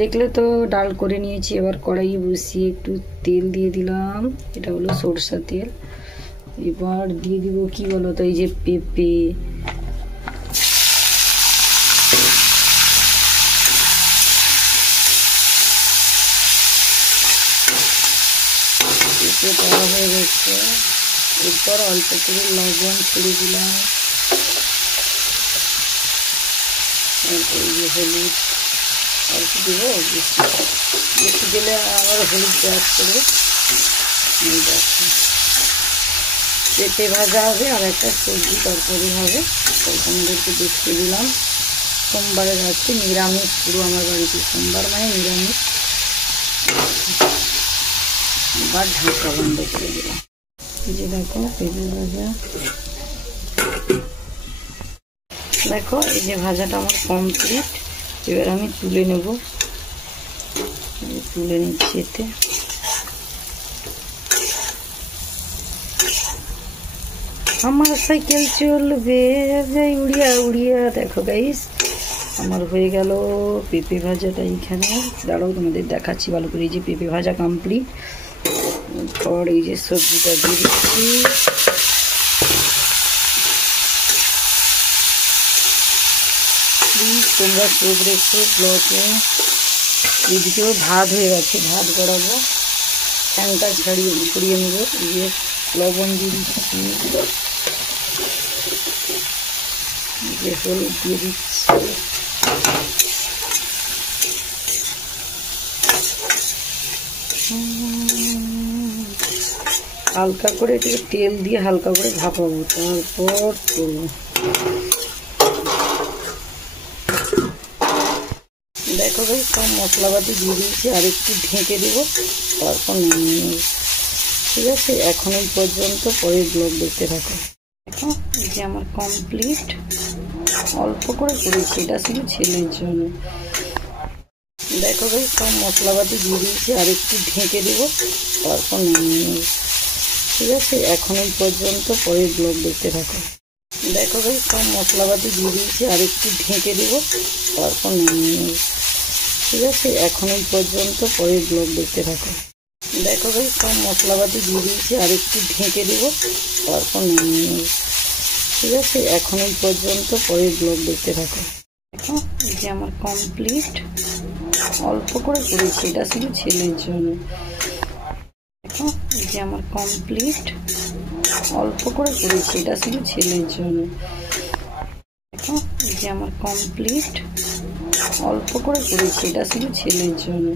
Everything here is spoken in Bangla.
দেখলে তো ডাল করে নিয়েছি। এবার কড়াই বসিয়ে একটু তেল দিয়ে দিলাম, এটা হলো সরষের তেল। এবার দিয়ে দিব কি বলো তো, এই যে পেঁপে, দেওয়া হয়ে গেছে। এরপর অল্প করে লবণ ছেড়ে দিলাম, এই যে হলুদ অল্প দিব, বেশি দিলে আবার হলুদ পেঁয়াজ করবে। পেঁপে ভাজা হবে আর একটা সবজি তরকারি হবে, তোমাদেরকে দেখিয়ে দিলাম। সোমবারের আজকে নিরামিষ, পুরো আমার বাড়িতে সোমবার মানে নিরামিষ। এবার ঢাকা বন্ধ করে দিলাম। এই যে দেখো পেঁপে ভাজা, দেখো এই যে ভাজাটা আমার কমপ্লিট। এবার আমি তুলে নেব, তুলে নিচ্ছি। এতে আমার সাইকেল চলবে উড়িয়া উড়িয়া। দেখো গাইস আমার হয়ে গেল পেঁপে ভাজাটা। এইখানে দাঁড়াও তোমাদের দেখাচ্ছি ভালো করে। এই যে পেঁপে ভাজা কমপ্লিট। এরপর এই যে সবজিটা দিয়ে দিচ্ছি। প্লিজ তোমরা চোখ রেখো ব্লগে। এদিকেও ভাত হয়ে গেছে, ভাত গড়াবো, ফ্যানটা ছড়িয়ে নেবো। এই যে লবণ দিয়ে দিচ্ছি, যে হলুদ দিয়ে দিচ্ছি, হালকা করে একটু তেল দিয়ে হালকা করে ভাপাবো, তারপর করবো। দেখো ভাই সব মশলাপাতি দিয়ে দিয়েছি, আর একটু ঢেকে দেবো, তারপর নামিয়ে নেব। ঠিক আছে, এখন এই পর্যন্ত, পরের ব্লগ দেখতে থাকো। দেখো এই যে আমার কমপ্লিট। অল্প করে করেছি, এটা শুধু ছেলের জন্য। দেখো ভাই সব মশলাপাতি দিয়ে দিয়েছি, আর একটু ঢেকে দেবো, তারপর নামিয়ে নেব। ঠিক আছে, এখন এই পর্যন্ত, পরের ব্লগ দেখতে থাকো। দেখো ভাই সব মশলাপাতি দিয়ে দিয়েছি, আর একটু ঢেকে দেবো, তারপর নামিয়ে নেব। ঠিক আছে, এখন এই পর্যন্ত, পরের ব্লগ দেখতে থাকো। দেখো ভাই সব মশলাপাতি দিয়ে দিয়েছি, আর একটু ঢেকে দেবো, তারপর নামিয়ে নেব। ঠিক আছে, এখন এই পর্যন্ত, পরের ব্লগ দেখতে থাকো। দেখো এই যে আমার কমপ্লিট। অল্প করে করেছি, এটা শুধু ছেলের জন্য। দেখো এই যে আমার কমপ্লিট। অল্প করে করেছি, এটা শুধু ছেলের জন্য। দেখো এই যে আমার কমপ্লিট। অল্প করে করেছি, এটা শুধু ছেলের জন্য।